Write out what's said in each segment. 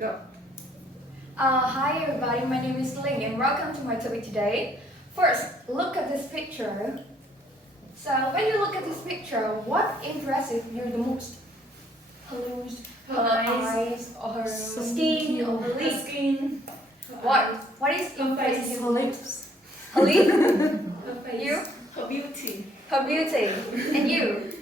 Go. Hi everybody, my name is Linh and welcome to my topic today. First, look at this picture. So when you look at this picture, what impresses you the most? Her eyes, or her skin, or her lips? Skin. What is Her impressive face. you the most? Her lip? Her face. You? Her beauty. Her beauty. And you?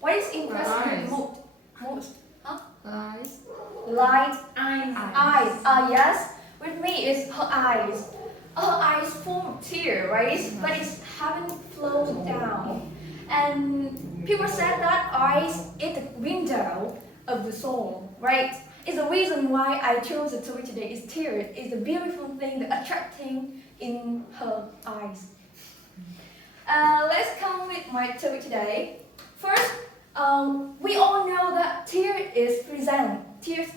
What is impressive you eyes. the most? Huh? Eyes. Light. Eyes. Yes. With me, it's her eyes. Her eyes full of tears, right? But it haven't flowed down. And people said that eyes is the window of the soul, right? It's the reason why I chose the topic today. Is tears. It's the beautiful thing, the attracting in her eyes. Let's come with my topic today. First, we all know that tears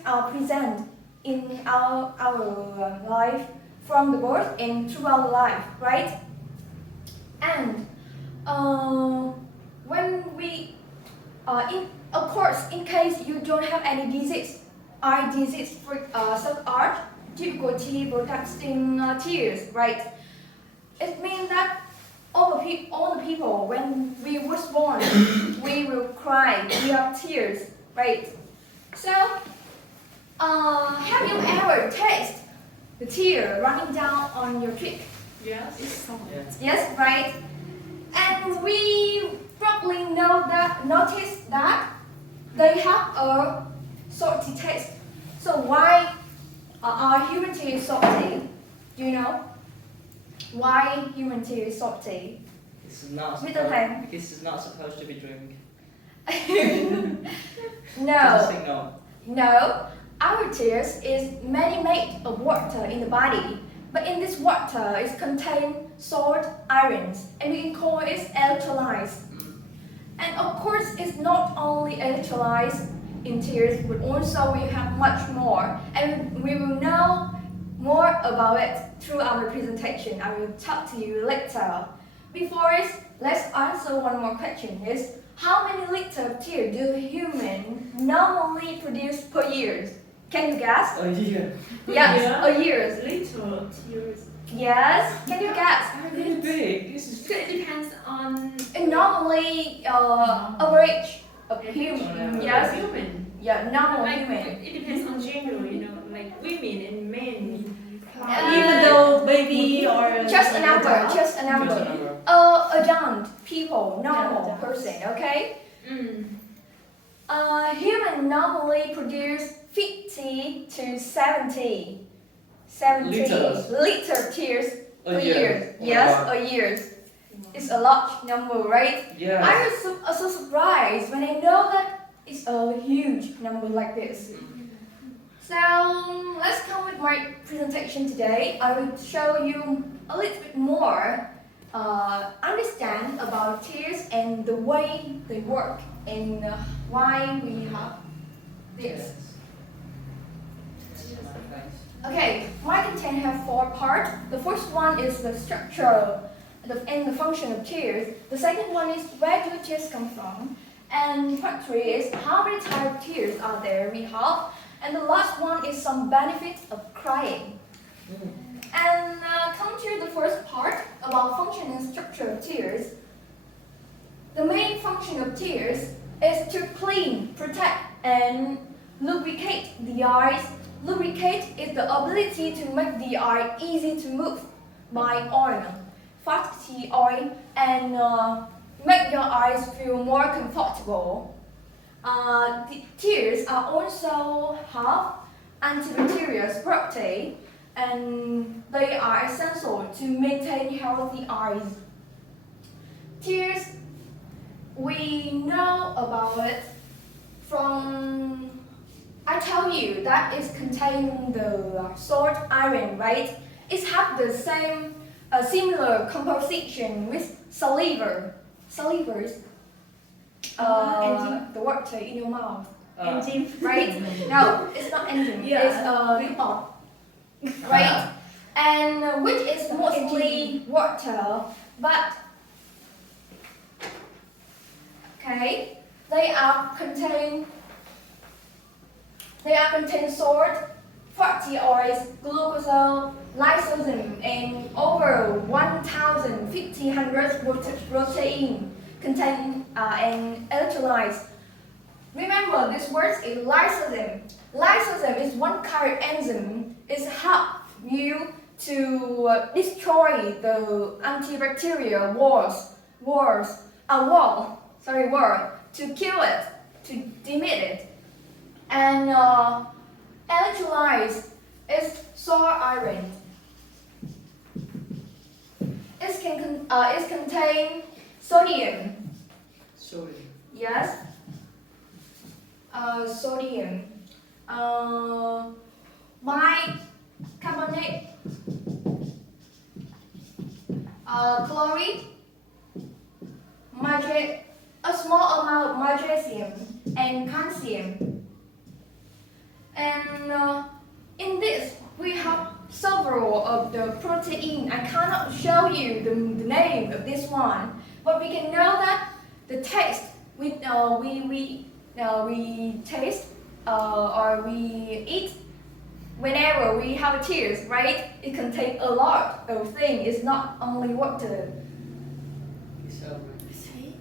are present in our life from the birth and throughout life, right? And when we, of course, in case you don't have any disease, eye disease, such as difficulty producing tears, right? It means that all the people, when we was born, we will cry, we have tears, right? So, have you ever tasted the tear running down on your cheek? Yes. It's soft. Yes, right? And we probably notice that they have a salty taste. So why are human tears salty? Do you know? Why human tears salty? This is not Little Thanh. This is not supposed to be drink. No. Say no. No, our tears is mainly made of water in the body, but in this water is contain salt, irons, and we can call it electrolytes. And of course, it's not only electrolytes in tears, but also we have much more, and we will know more about it through our presentation. I will talk to you later. Before it, let's answer one more question: is how many liters of tears do humans normally produce per year? Can you guess? A year. Yes, Yeah. a year. Little tears. Yes, can you guess? Really big. This is. It depends on And normally, average of human. Yes, human. yeah, normal Like, human. it depends on gender, like women and men. Even though baby or Just a number, just a Just a number. number. Adult people, normal Yeah. person, okay? Mm. Human normally produce 50 to 70 Liters. liter tears per A year. year. Yes, Wow. a year. It's a large number, right? Yes. I was so surprised when I know that it's a huge number like this. So let's come with my presentation today. I will show you a little bit more understand about tears and the way they work and why we have this. Okay, my content have 4 parts. The first one is the structure and the function of tears. The second one is where do tears come from? And part 3 is how many types of tears are there we have? And the last one is some benefits of crying. And come to the first part about function and structure of tears. The main function of tears is to clean, protect, and lubricate the eyes. Lubricate is the ability to make the eye easy to move by oil, fatty oil, and make your eyes feel more comfortable. The tears are also have antibacterial property, and they are essential to maintain healthy eyes. Tears, we know about it from, I tell you that it contains the salt iron, right? It has the same, similar composition with saliva. Salivas, the water in your mouth, right? No, it's not enzyme. Yeah. It's lipid, right? And which is mostly water, but okay, they are contain They are contain salt, fatty oils, glucose, lysozyme, and over 1,500 protein contain and electrolytes. Remember, this word is lysozyme. Lysozyme is one kind of enzyme. It helps you to destroy the antibacterial wall, to kill it, to demit it. And electrolytes is sour iron. It contains sodium. Sorry. Yes. Sodium. Bicarbonate. Chloride. A small amount of magnesium and calcium. And in this, we have several of the protein. I cannot show you the name of this one, but we can know that the taste we taste or we eat whenever we have tears, right? It contains a lot of things. It's not only water. Sweet.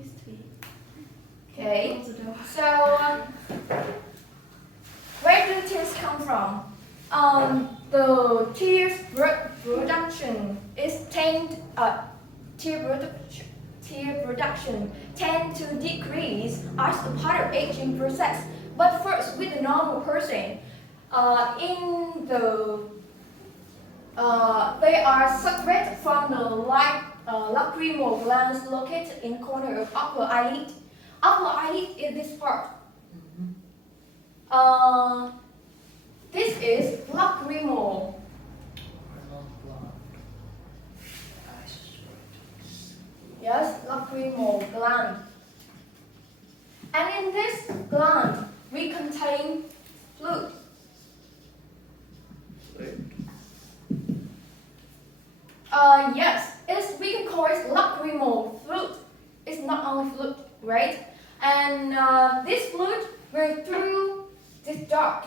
It's sweet. Okay. So where do tears come from? The tears production is tear production tend to decrease as a part of aging process. But first, with the normal person, they are secreted from the lacrimal glands located in corner of upper eyelid. Upper eyelid is this part. This is lacrimal. Yes, lacrimal gland. And in this gland, we contain fluid. Yes, we can call it lacrimal fluid. It's not only fluid, right? And this fluid will through this duct.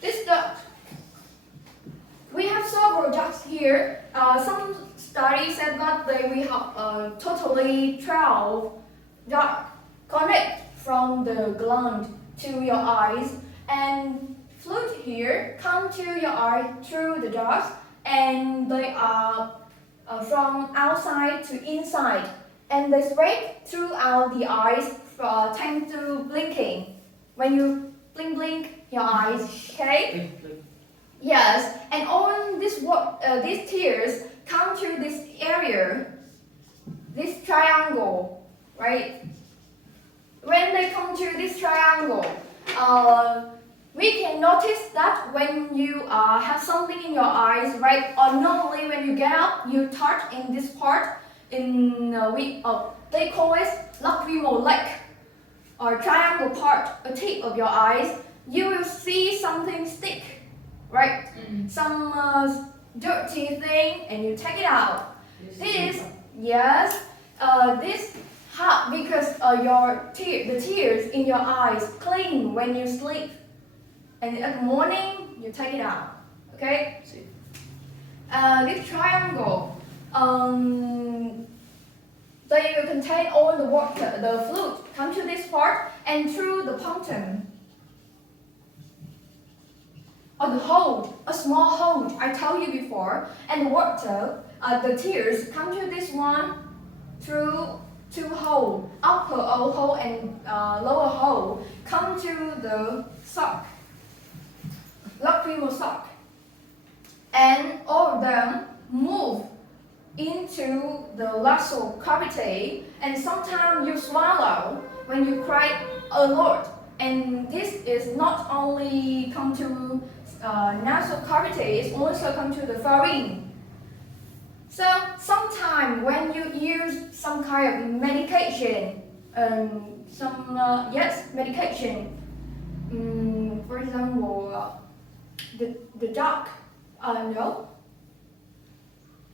This duct. We have several ducts here. Some studies said that we have totally 12 ducts connect from the gland to your eyes, and fluid here come to your eye through the ducts, and they are from outside to inside, and they spread throughout the eyes thanks to blinking. When you blink your eyes, okay? Blink. Yes, and all these tears come to this area, this triangle, right? When they come to this triangle, we can notice that when you have something in your eyes, right? Or normally when you get up, you touch in this part. They call it lacrimal leg or triangle part, a tip of your eyes. You will see something stick, right? Some dirty thing, and you take it out. This help because the tears in your eyes clean when you sleep, and in the morning you take it out. Okay. This triangle, they will contain all the water, the fluid come to this part and through the punctum. Or the hole, a small hole, I told you before, and the water, the tears come to this one through two holes, upper hole and lower hole, come to the sock, lacrimal sock, and all of them move into the nasal cavity, and sometimes you swallow when you cry a lot, and this is not only come to nasal cavity, it's also come to the pharynx. So sometimes when you use some kind of medication, medication, for example, the dog,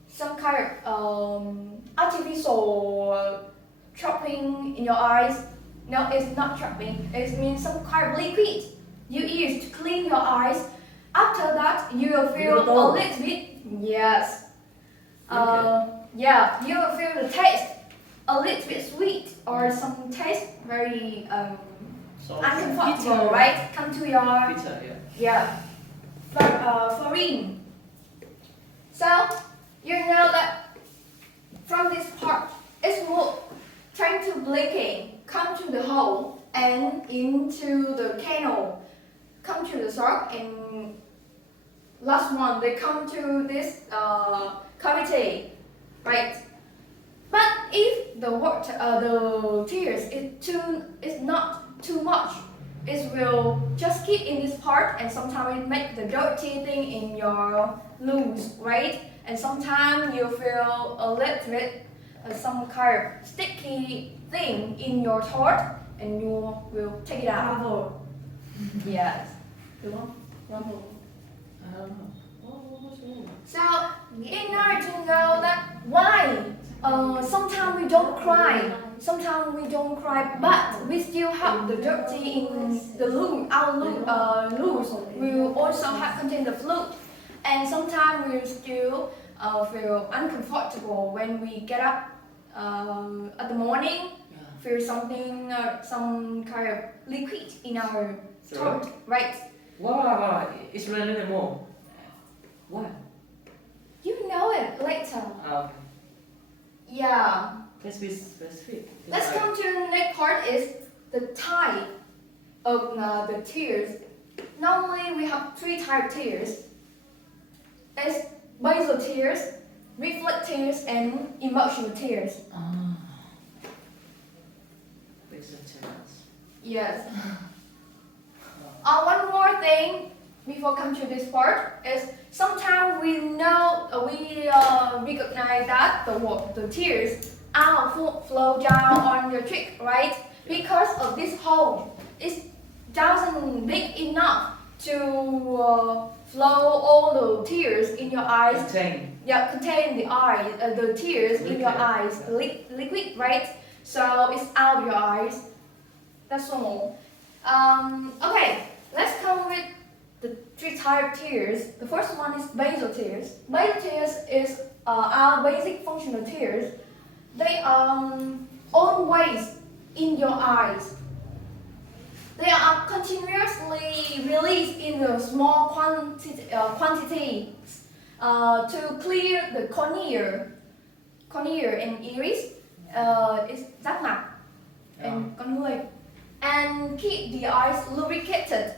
some kind of artificial chopping in your eyes, No, it's not dropping. It means some kind of liquid you use to clean your eyes. After that, you will feel a little bit. Yes. Yeah, you will feel the taste a little bit sweet or some taste very So uncomfortable, bitter. right? Come to your Bitter, yeah. foreign. So you know that from this part, it's more trying to blinking, come to the hole and into the canal, come to the sock, and last one they come to this cavity, right? But if the water, the tears is not too much, it will just keep in this part, and sometimes it make the dirty thing in your lungs, right? And sometimes you feel a little bit some kind of sticky thing in your throat, and you will take it out. Bravo. Yes. Đúng không? Bravo. I don't know. What's wrong? So in order to know that why sometimes we don't cry, but we still have the dirty in the lung. Our lungs will also have contain the fluid, and sometimes we still feel uncomfortable when we get up at the morning. Yeah. Feel something, some kind of liquid in our throat, right? Why? It's raining more. Why? You know it later. Okay. Yeah. Let's be specific. Let's come to the next part is the type of the tears. Normally we have three type tears. It's basal tears, reflex tears, and emotional tears. Yes. One more thing before come to this part is sometimes we know we recognize that the tears are flow down on your cheek, right? Because of this hole, it doesn't big enough to flow all the tears in your eyes. Contain. Yeah, contain the tears in your Liquid. eyes, liquid, right? So it's out of your eyes. That's all. Okay, let's come with the three type tears. The first one is basal tears. Basal tears is our basic functional tears. They are always in your eyes. They are continuously released in a small quantities to clear the cornea and iris, is giác mạc and con người, and keep the eyes lubricated.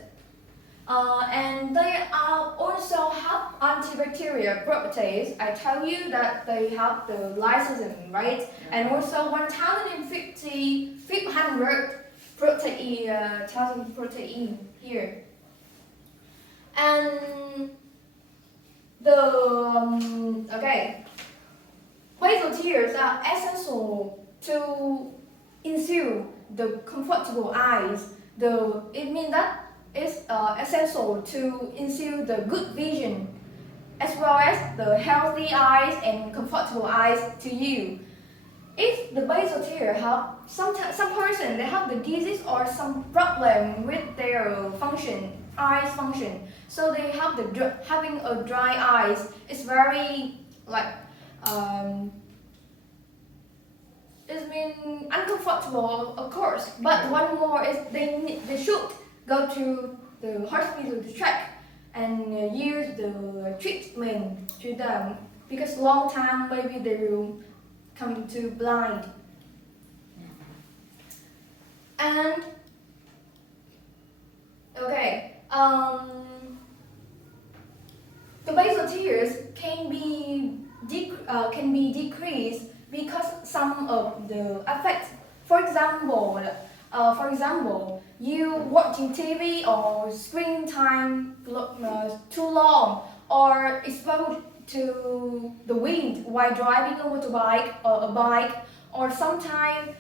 And they are also have antibacterial properties. I tell you that they have the lysozyme, right? And also 1,500 protein here. And the basal tears are essential to ensure the comfortable eyes. It means that it's essential to ensure the good vision, as well as the healthy eyes and comfortable eyes to you. If the basal tear have some person they have the disease or some problem with their eyes function, so they have having a dry eyes. It's very like it's been uncomfortable, of course. But one more is they should go to the hospital to check and use the treatment to them, because long time maybe they will come to blind. And the basal tears can be decreased because some of the effects. For example, you watching TV or screen time too long, or exposed to the wind while driving a motorbike or a bike, or sometimes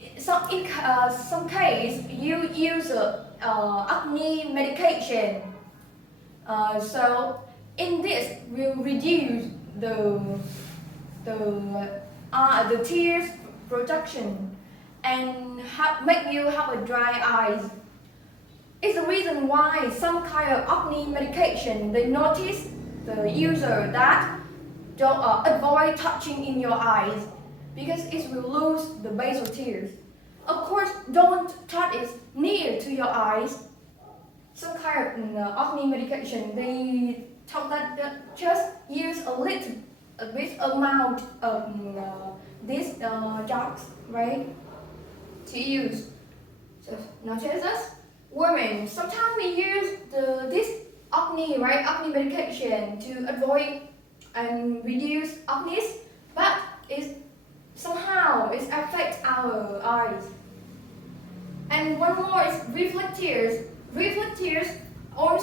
in some case you use acne medication. So in this will reduce the tears production. and make you have a dry eyes. It's the reason why some kind of acne medication they notice the user that don't avoid touching in your eyes because it will lose the basal tears. Of course, don't touch it near to your eyes. Some kind of acne medication they tell that just use a bit amount of these drugs, right? To use. So notice this. Women, sometimes we use this acne, right? Acne medication to avoid and reduce acne, but somehow it affects our eyes. And one more is reflect tears. Reflect tears are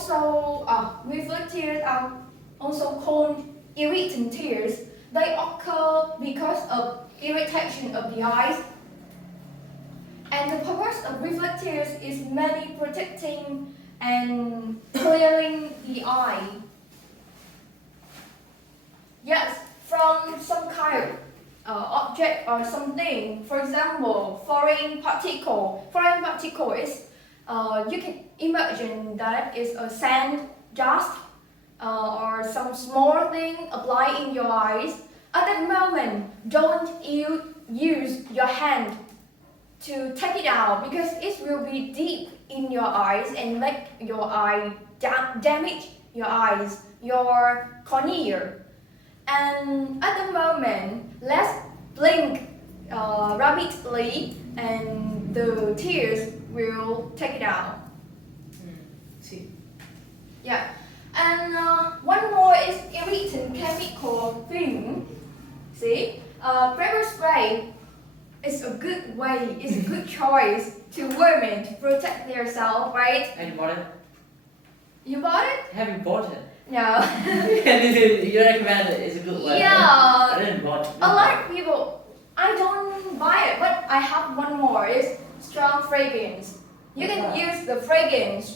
also called irritant tears. They occur because of irritation of the eyes. And the purpose of reflect tears is mainly protecting and clearing the eye. Yes, from some kind of object or something. For example, foreign particle. Foreign particle is you can imagine that it's a sand, dust, or some small thing apply in your eyes. At that moment, don't use your hand to take it out because it will be deep in your eyes and make your eye damage your eyes, your cornea. And at the moment, let's blink rapidly and the tears will take it out. See. Yeah. And one more is irritant chemical film. See, pepper spray is a good way, it's a good choice to women to protect themselves, right? Have you bought it? You bought it? Have you bought it? No. You recommend it? It's a good way. Yeah. I didn't bought it. A lot of people, I don't buy it, but I have one more. It's strong fragrance. You can use the fragrance.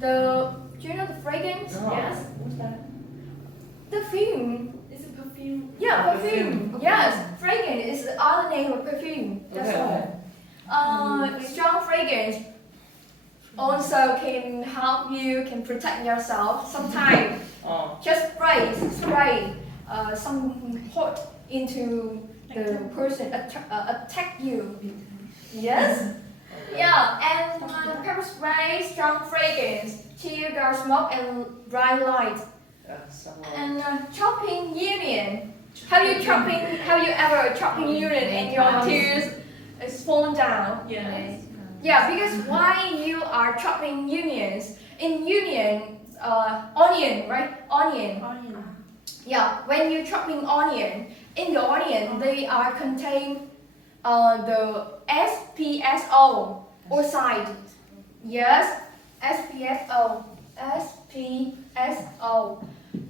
Do you know the fragrance? No. Yes. What's that? The film. It's a perfume. Yeah, Perfume. perfume. Yes, fragrance is the other name of perfume. That's Okay. all. Strong fragrance also can help you, can protect yourself. Sometimes Oh. just spray some hot into the person attack you. Yes. Yeah, and pepper spray, strong fragrance, tear gas smoke, and bright light. And chopping union. Have you ever chopping union and your tears is fallen down? Yes. Yeah, because why you are chopping unions? In union, onion, right? Onion. Yeah, when you chopping onion, in the onion they are contain the SPSO outside. Yes, SPSO. SPSO.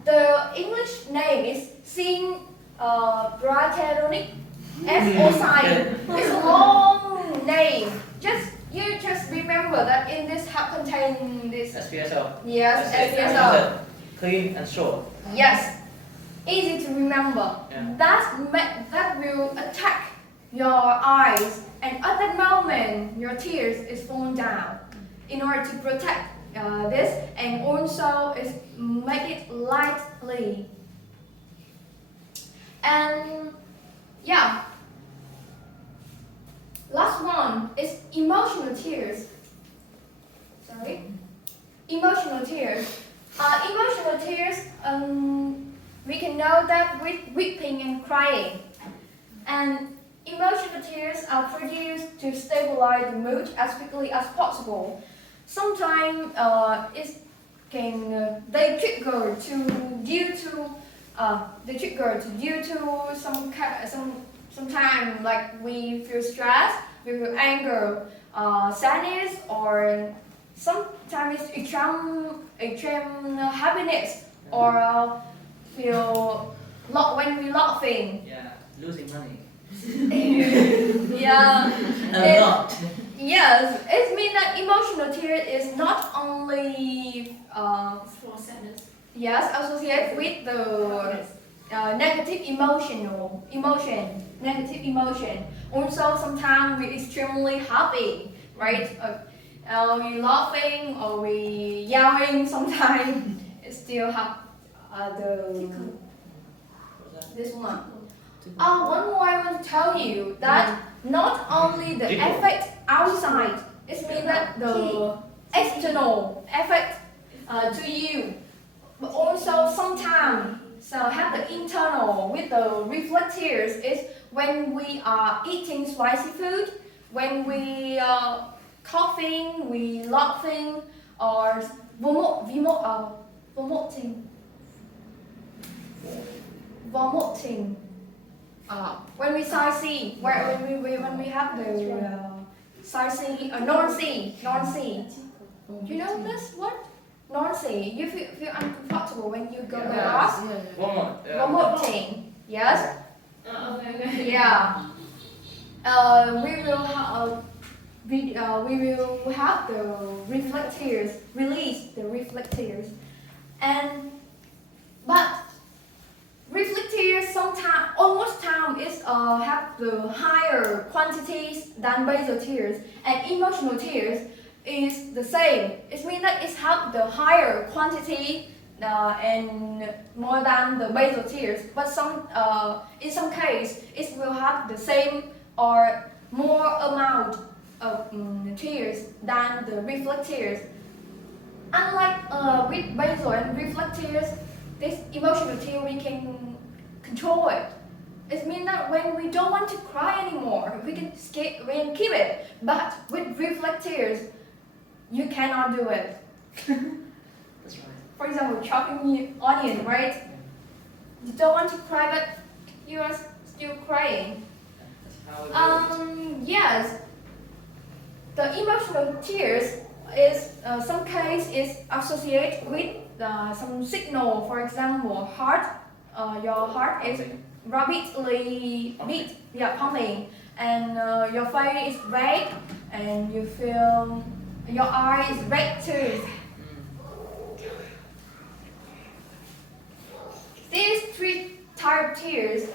The English name is sin braternonic. outside. It's a long name. You just remember that in this have contain this. SPSO. Yes, SPSO. Clean and short. Yes, easy to remember. Yeah. That will attack your eyes, and at that moment your tears is falling down. In order to protect this, and also is make it lightly. And yeah, last one is emotional tears. Sorry, emotional tears. Emotional tears. We can know that with weeping and crying, and emotional tears are produced to stabilize the mood as quickly as possible. Sometimes they trigger due to sometimes like we feel stress, we feel anger, sadness, or sometimes it's extreme happiness, or feel when we laughing. Yeah, losing money. Yeah. A lot. Yes, it means that emotional tears is not only For sadness. associated with the negative emotion, negative emotion. Also, sometimes we're extremely happy, right? We laughing or we yelling. Sometimes it still have this one. One more I want to tell you that not only the effect outside, it means that the external effect to you, but also sometimes so have the internal with the reflectors is when we are eating spicy food, when we are coughing, we laughing, or vomiting. When we sightsee, when we have the sightsee, non-see. Do you know this word? Non-see. You feel uncomfortable when you go to the bus. Vomiting. Yes. Okay. Yeah. We will have we will have the reflectors, release the reflectors, but reflectors sometimes, almost time is have the higher quantities than basal tears, and emotional tears is the same. It means that it have the higher quantity and more than the basal tears, but in some case it will have the same or more amount of tears than the reflectors. Unlike with basal and reflectors, this emotional tear we can control it. It means that when we don't want to cry anymore, we can keep it. But with reflectors, you cannot do it. That's right. For example, chopping onion, right? You don't want to cry, but you are still crying. That's how it is. Yes. The emotional tears is some case is associated with some signal. For example, heart. Your heart is rapidly pumping, and your face is red, and you feel your eye is red too. These three type of tears.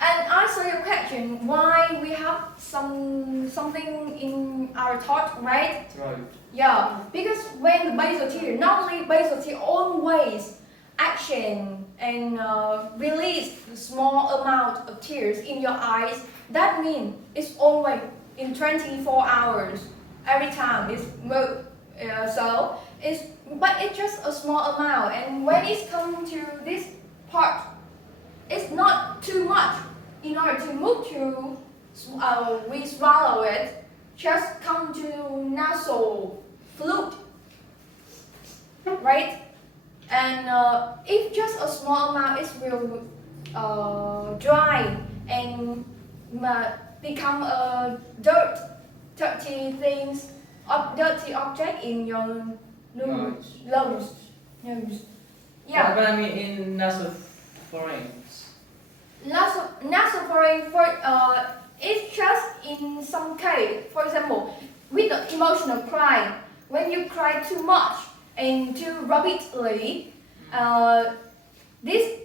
And answer your question, why we have something in our thought, right? Right. Yeah, because when the basal tear, normally basal tear always action and release the small amount of tears in your eyes. That means it's always in 24 hours. Every time it's moved. But it's just a small amount. And when it's come to this part, it's not too much. In order to move to, we swallow it, just come to nasal flute, right? And if just a small amount, it will dry and become a dirty object in your nose. Yeah. But I mean in nasopharynx. Nasopharynx it's just in some case. For example, with the emotional cry, when you cry too much and too rapidly, this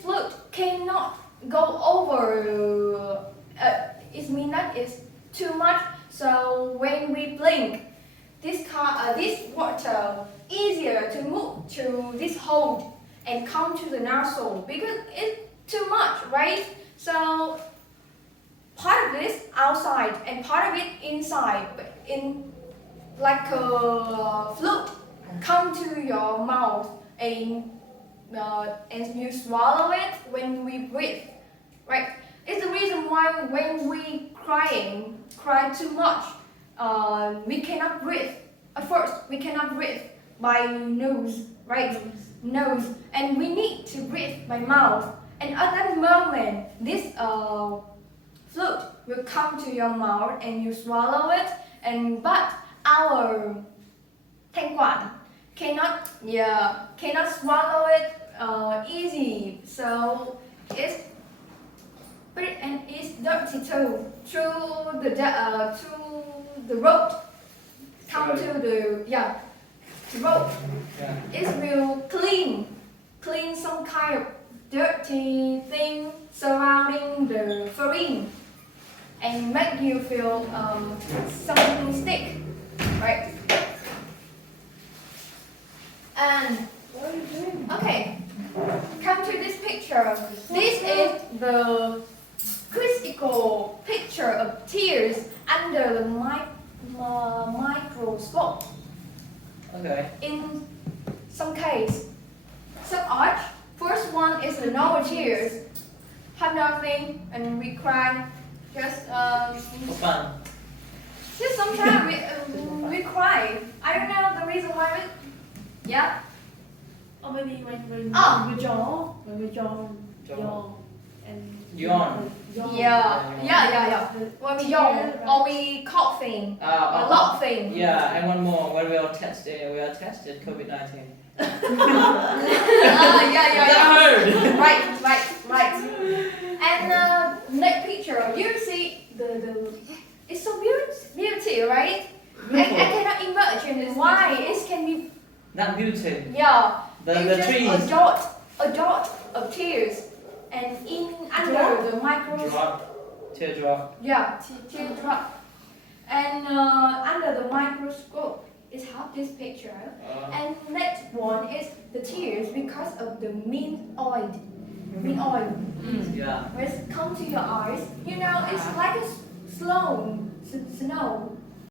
flute cannot go over. It means that it's too much. So when we blink, this water easier to move to this hole and come to the nostril because it's too much, right? So part of this outside and part of it inside, in like a flute, come to your mouth and you swallow it when we breathe, right? It's the reason why when we cry too much, we cannot breathe. At first, we cannot breathe by nose, right? Nose, and we need to breathe by mouth. And at that moment, this flute will come to your mouth and you swallow it. But our thanh quản cannot swallow it easy. So it's dirty too. Through the road, come to the road. It will clean some kind of dirty thing, surrounding the pharynx and make you feel something stick, right? And okay, come to this picture. This is the critical picture of tears under the microscope. Okay. In some case, subarch. First one is the normal tears, have nothing, and we cry. Just For fun. just sometimes we cry. I don't know the reason why. Yeah. Or maybe when Oh. you yawn, when you yawn, Yawn. and Yawn. Yeah. When we yawn or we coughing or laughing. Yeah, and one more. When we are tested COVID-19. Yeah. Right. And next picture, you see the it's so beauty, right? I cannot imagine why it can be. Not beauty. Yeah. The It's just trees. a dot of tears, and under the microscope. Drop. Teardrop. Yeah, teardrop. And under the microscope is half this picture. And next one is the tears because of the mint oil. Mint oil. Yeah. When it comes to your eyes, you know, it's like a snow.